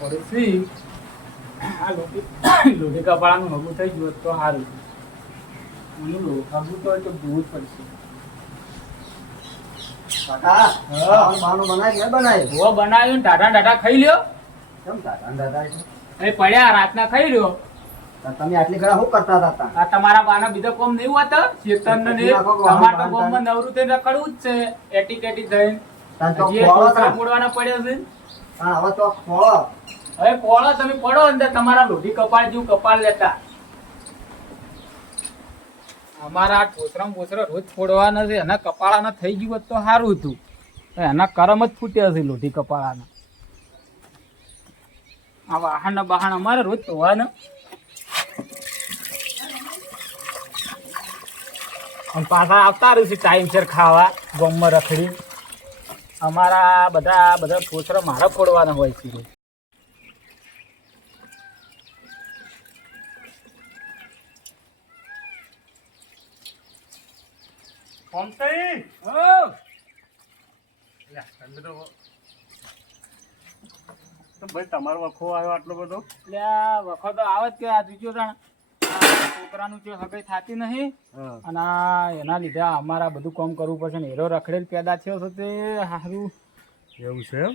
પડે. આ લોટી કપાળાનું હગું થઈ ગયું તો સારું. મને હગું તો તો જોવું પડશે. બનાવ્યું ટાટા ટાટા ખાઈ લ્યો. કેમ પડ્યા રાતના ખાઈ લ્યો. તમે આટલી ઘણા શું કરતા હતા આ તમારા બાના બીજો કોમ નહીં હોતા ચેતન ને નાખો ગોળ તમારા બાંધતા. કોમમાં નવરું થઈને રખડવું જ છે એટી કેટી થઈને. પડ્યા છે. તાન હવે તો ખોળો. હવે પોળો તમે પડો અંદર તમારા લોઢી કપાળ જેવું કપાળ લેતા. અમારા ઠોસરમ પોતરામ રોજ ફોડવાના છે, એના કપાળાના થઈ ગયું હોત તો સારું હતું. એના કરમ જ ફૂટ્યા છે લોઢી કપાળાના. આ વાહન બહાન અમારે રોજ ધોવાના. પાછા આવતા રહ્યું છે ટાઈમસર ખાવા, ગોમમાં રખડી. અમારા બધા બધા પોતરા મારા ફોડવાના હોય છે તો ભાઈ તમારો વખો આવ્યો આટલો બધો એટલે આ વખત આવે જ કે આ બીજો જણ છોકરાનું જે હગાઈ થતી નહીં અને એના લીધે અમારા બધું કામ કરવું પડશે ને રખડેલ પેદા છે તે સારું એવું છે એમ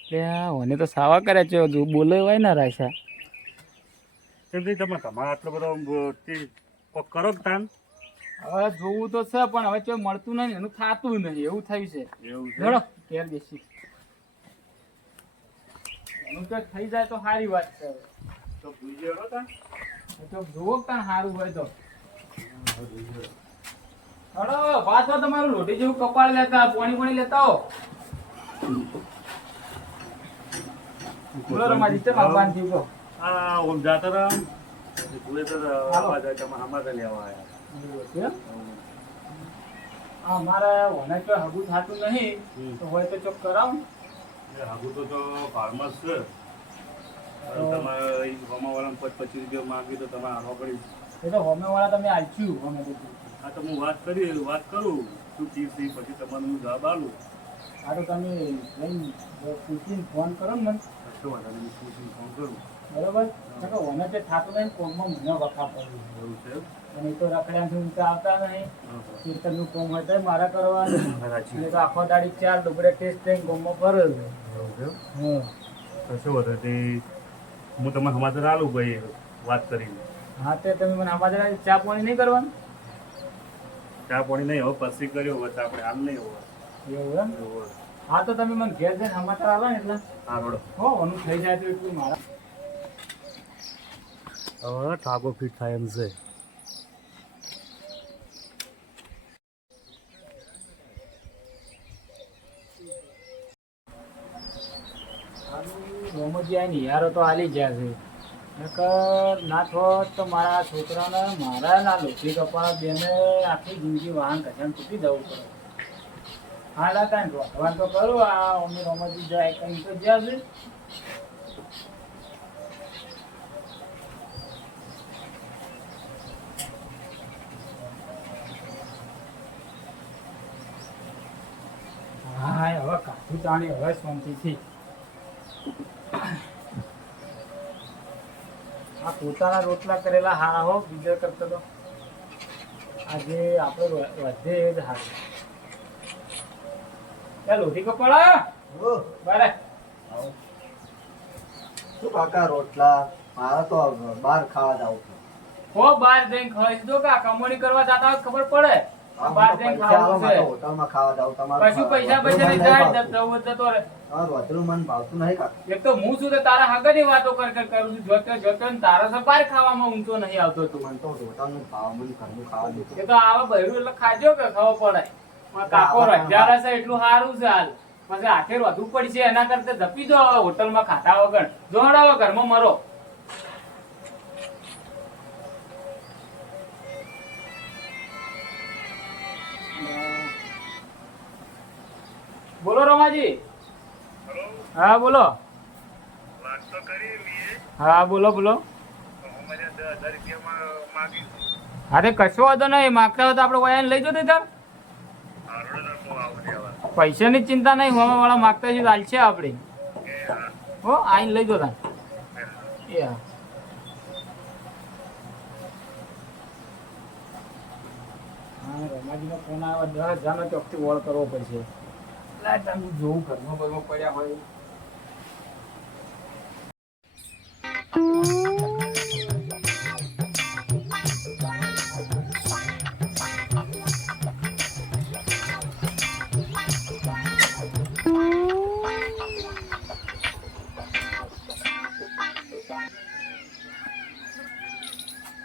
એટલે મને તો સાવા કરે છે જો બોલે હોય ને રાશા કેમ કે તમે તમારે આટલો બધો કરો તાન. હવે જોવું તો છે પણ હવે કોઈ મળતું નહીં એનું ખાતું નહીં એવું થયું છે. એવું છે. જોડો ઘેર બેસી. એનું તો થઈ જાય તો સારી વાત છે. તો ગયો તાન તો જોવો કાં સારું હોય તો. હડો પાછો તમારું રોટી જેવું કપાળ લેતા પાણી પાણી લેતા હો બોલો રમાજી તે આવવાનું થયું. આ ઓમ જાતા રામ ભૂલે તો આમાં લેવા આવ્યા. અમારે ઓને તો હગું થતું નહીં. તો હોય તો ચોક કરાવ. હાગુ તો તો ફાર્મસ છે. તમારે પચ પચીસ રૂપિયા માંગી તો તમારે આવો પડી એ તો હોમે વાળા તમે આલચ્યું હોમે આ તો હું વાત કરી વાત કરું. શું ચીજ થઈ પછી તમારે હું જવાબ આલું આ તો તમે લઈને પૂછીને ફોન કરો ને મને. કશો વાંધો નહીં પૂછીને ફોન કરું. બરોબર? કે ઓને તે નહીં કોમમાં મને વખા પડ્યું છે? અને તો રખડ્યાથી ઊંચા આવતા નહીં. કીર્તનનું કોમ હોય તો મારા કરવાનું. એટલે તો આખો દાડી ચાર ડુબડે ટેસ્ટ થઈને કોમમાં ફરે છે? હમ. કશો વાંધો નહીં. તે હું તમને સમાચાર આલું ભાઈ વાત કરીને? હા તે તમે મને આમાં જરા ચા પાણી નહીં કરવાનું? ચા પાણી નહીં હવે પછી કર્યો હવે ચા આપણે. આમ નહીં હવે એવું એમ? હા તો તમે મને ઘેર જઈને સમાચાર આલો ને એટલે. હા રોડો હો ઓનું થઈ જાય તો એટલું મારા. હવે ઠાકો ફિટ થાય એમ છે રોમજી આ નિહારો તો આલી ગયા છે. નકર ના થોત તો મારા છોકરાને મારા ના લોખી કપાળ બેને આખી જિંદગી વાહન કચાને તૂટી જવું પડે. હા ને ભગવાન તો કરું આ અમે રમજી જાય કંઈ તો જ્યાં છે હા હવે કાઠું તાણી હવે શાંતિથી આ પોતાના રોટલા કરેલા હારા હો બીજા કરતો તો. આજે આપણે વધે એ જ હારું ચાલ લોટી કપાળા બરે. શું કાકા રોટલા? મારા તો બહાર ખાવા જાવું હો બાર જઈને ખાઈ દો કાકા કમોણી કરવા જતા હોય ખબર પડે. આ બાર હું તો જઈને ખાવું છે. હોટલમાં ખાવા જાવું તમારે કશું પૈસા પૈસા મને નહીં નહીં જાય ભાવતું. જતો જતો રહે તમારું વધુ મન ભાવતું નહીં કાકા એક તો હું શું તો તારા હગની વાતો કર કર કરું છું. જોતો જોતો ને તારા તો ખાવામાં ઊંચો નહીં આવતો તું. મને તો હોટલનું ભાવ મને ઘરનું ખાવા એ તો આવા બૈરું એટલે ખાજો કે ખબર પડે. કાકો રજારા છે એટલું સારું છે હાલ. પછી આખેર વધુ પડશે એના કરતા ધપી દો હોટલ હોટલમાં ખાતા વગર. જોડાવો ઘરમાં મરો. બોલો રમાજી. હા, બોલો. હા, બોલો બોલો. અરે, કશો વાંધો નહીં. માગતા હોય તો આપણે વયાને લઈ જતો તાર. પૈસાની ચિંતા નહીં હોવા વાળા માગતા છે હાલ છે આપણી. હો આઈને લઈ તાન એ રમાજીનો ફોન આવે દસ હજારનો ચોકથી વોળ કરવો પડશે. લાય તમે જોવું ઘરમાં ઘરમાં પડ્યા હોય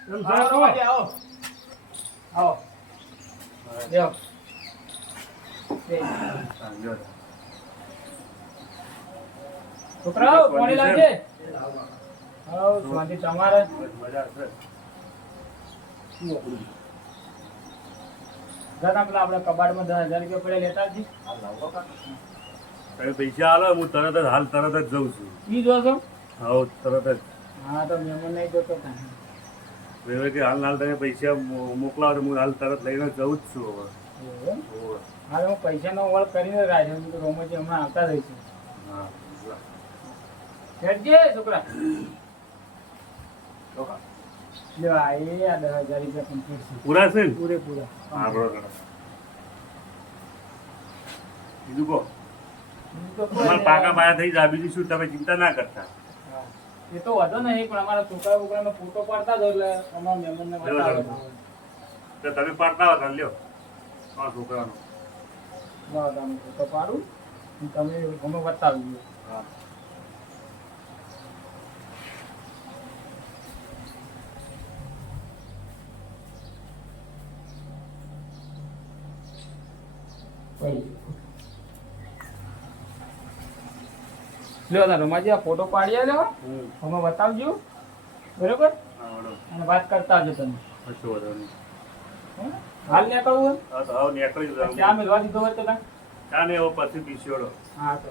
આવો રમાજી, આવો આવો બેહો. બેહો. છોકરાઓ પાણી લાવજે. હાઉ શાંતિ તમારે મજા છે? જુઓ. જરા પેલા આપણે કબાટમાં દસ હજાર રૂપિયા પડ્યા લેતા આવજે. પૈસા આલો હું તરત જ હાલ તરત જ જઉં છું. ઈ જો છો હા તરત જ. હા તો મહેમાન નહીં જોતો કે? હાલ હાલ તમે પૈસા મોકલાવો હું હાલ તરત લઈને જઉં જ છું હવે. એવું એમ? હોવે. હા હું પૈસાનો વળ કરીને રાખ્યો છું કે હમણાં આવતા રહીશું હેડજે છોકરા. લ્યો એ આ દસ હજાર રૂપિયા complete છે. પૂરા છે પૂરેપૂરા. હા બરોબર. બીજું કહો. તો તમારા પાકા પાયા થઈ જાય બીજું શું તમે ચિંતા ના કરતા. એ તો વધો નહીં પણ અમારા છોકરા બોકરાનો ફોટો પાડતા જ એટલે અમારા મહેમાનને ને તો તમે પાડતા હતા લ્યો. છોકરાનો. લાવો ફોટો પાડું. તમે અમે બતાવી દો હા. લ્યો રમાજી આ ફોટો પાડી આલ્યો. હમ. અમે બતાવજો. બરોબર? અને વાત કરતા આવજો તમે? હાલ નીકળવું હા તો હવે નીકળી જ ચા. મેળવા દીધો હોય તો? ચા ને હવે પછી પીસ્યોડો હા તો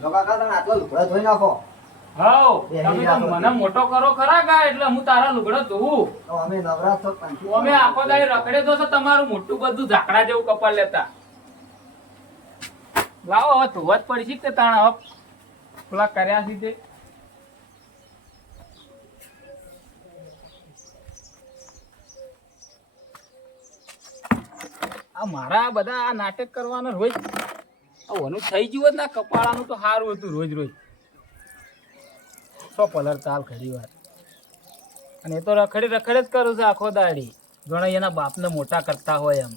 જો લુગડા ધોઈ નાખો. હાઉ તમે તો મને મોટો કરો ખરા ગા એટલે હું તારા લુગડા ધોઉં. અમે નવરા તો અમે આખો દાડી રખડે તો તમારું મોટું બધું ઝાકડા જેવું કપડ લેતા. લાવો હવે ધોવા જ પડી છે તાણ હવે પેલા કર્યા છે તે આ મારા બધા આ નાટક કરવાના આ ઓનું થઈ ગયું ને કપાળાનું તો સારું હતું રોજ રોજ. સો પલર ચાલ ખરી વાર અને એ તો રખડે રખડે જ કરું છે આખો દાડી. ઘણા એના બાપને મોટા કરતા હોય એમ.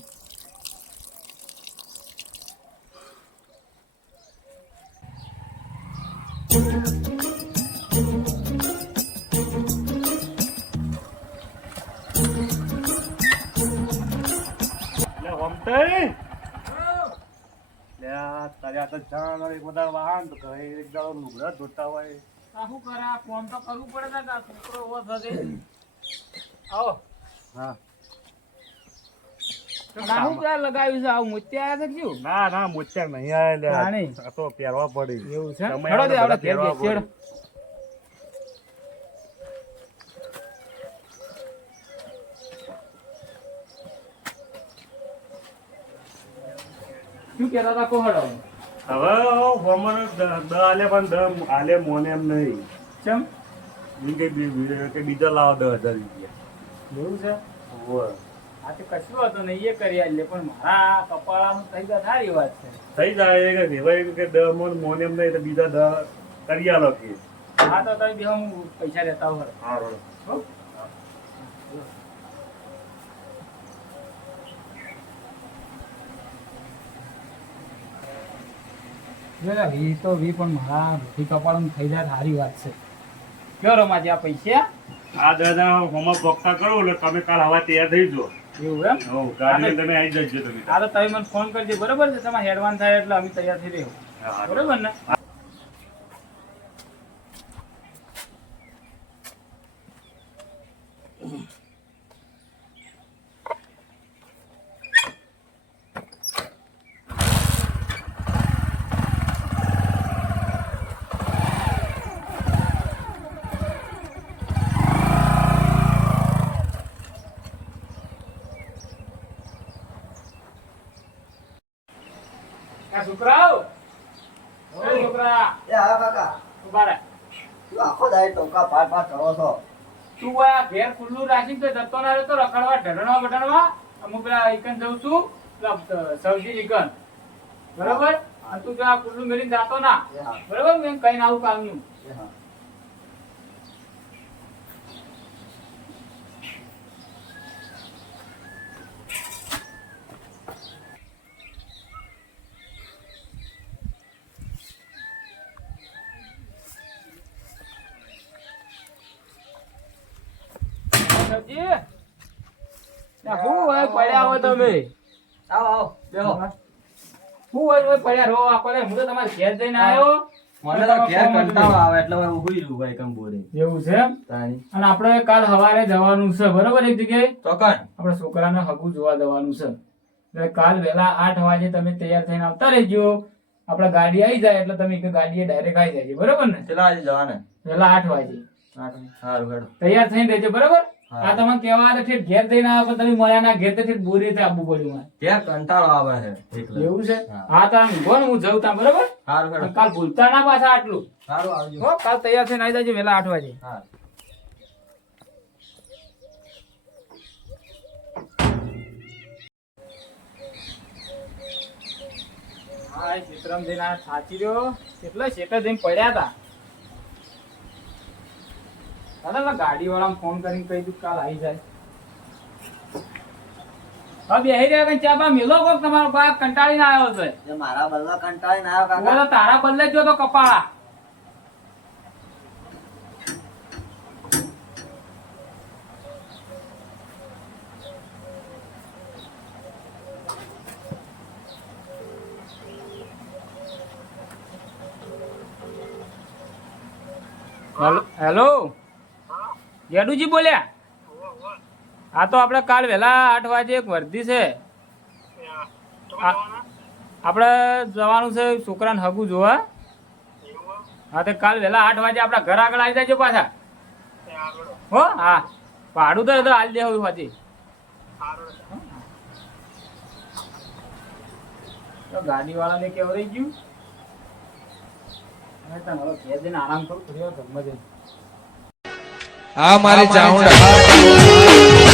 લે હોમતઈ તારે આ તો જાણ એક બધા વાહન તો ઘરે એક દાડો લુગડા ધોતા હોય. શું કરે? આ ફોન તો કરવું પડે ને છોકરો એવો થશે. આવો. હા. લગાવ્યું છે આવું મોતિયા આવ્યા છે કે ના ના મોતિયા નહીં આયા જાણે. આ તો પહેરવા પડે. એવું છે? આપણે બધા બેસીએ, હેડો. શું કહેતા હતા કહો હેડો. હવે હોમર દ આલે પણ દ આલે મોને એમ નહીં. ઈ કે બી- બી- કે બીજા લાવો દસ હજાર રૂપિયા. એવું છે? હોવે. આ તો કશું હતું નહીં એ કરી આલે પણ મારા કપાળાનું થઈ જાય સારી વાત છે. થઈ જાય કે દેવાય કે દ મોન મોને એમ નહીં તો બીજા દ કરી આલો કે. હા તો તમે બે હું પૈસા લેતા હોય હા? હો? જો ને વી તો વી પણ મારા ભૂખી કપાળ થઈ જાય સારી વાત છે. કયો રમાજી આ પૈસા? આ દાદા હોમર પોખતા કરો એટલે તમે કાલ હવા તૈયાર થઈ જો એવું એમ? હો ગાડી તમે આવી જજો તમે. આ તો તમે મને ફોન કરજો બરોબર છે? તમારે હેડવાન થાય એટલે અમે તૈયાર થઈ રહ્યો બરોબર ને? છોકરાઓ? એ છોકરા. એ હા કાકા. ઊભા તું આખો દાડો ટોકા પાર પાર કરો છો? તું આ ઘેર ખુલ્લું રાખીને તો જતો ના રહેતો? રખડવા ઢળણવા બઢણવા? અમુક પેલા ઈકન જઉં છું. સૌથી ઈકન. બરાબર? તું આ ખુલ્લું મેળીને જાતો ના. બરાબર? મેં કઈ આવું કામનું. નું હા સબ્જી ના, શું હોય પડ્યા હોય તમે. આવો આવો બેહો. હું. હોય પડ્યા રહો દાડો? હું તો તમારે ઘેર જઈને આવ્યો. મને તો ઘેર કંટાળો આવે એટલે હું ઊભી રહું ભાઈ કમ બોરી એવું છે તાણી અને આપણે કાલ સવારે જવાનું છે બરોબર એક જગ્યાએ? ચોકન આપણે છોકરાને હગું જોવા જવાનું છે. એટલે કાલ વહેલા આઠ વાગે તમે તૈયાર થઈને આવતા રહેજો. આપણે ગાડી આવી જાય એટલે તમે એક ગાડીએ ડાયરેક્ટ આવી જાય બરોબર ને? પેલા આજે જવાને? પેલા આઠ વાગે. સારું તૈયાર થઈને રહેજો બરોબર. આ તમને કેવા આવે છે ઘેર જઈને આવે તમે મળ્યા ના ઘેર તો બોરી રીતે આવવું પડ્યું. ઘેર કંટાળો આવે છે એવું છે? હા. તો આમ હું જઉં ત્યાં બરોબર? સારું કાલ ભૂલતા ના પાછા આટલું. સારું આવજો. હો કાલ તૈયાર થઈને આવી જજો વહેલા આઠ વાગે. હા. હા ચિત્રમ જઈને સાચી રહ્યો? કેટલા શેટર જઈને પડ્યા હતા દાદા ગાડી વાળા ફોન કરીને કહી દીધું કાલ આવી જાય. હા બેહી રહ્યા કઈ ચા મેલો કોક તમારો બા? કંટાળીને આવ્યો છે. મારા બલ્લા કંટાળીને આવ્યો હું તો તારા બદલે જો તો કપાળા. Hello hello. જેડુજી બોલ્યા? હા તો આપણે કાલ વહેલા આઠ વાગે એક વર્ધી છે. આપણે જવાનું છે છોકરાને હગું જોવા. હા, તો કાલ વહેલા આઠ વાગે આપણા ઘર આગળ આવી જાય પાછા. હો, હા. ભાડું તો હાલ દેવું પાછી તો ગાડી વાળાને કેવું રહી ગયું? તમારો બે દિન આરામ કરું, થોડી વાર જઈને. આ મારી ચાઉંડા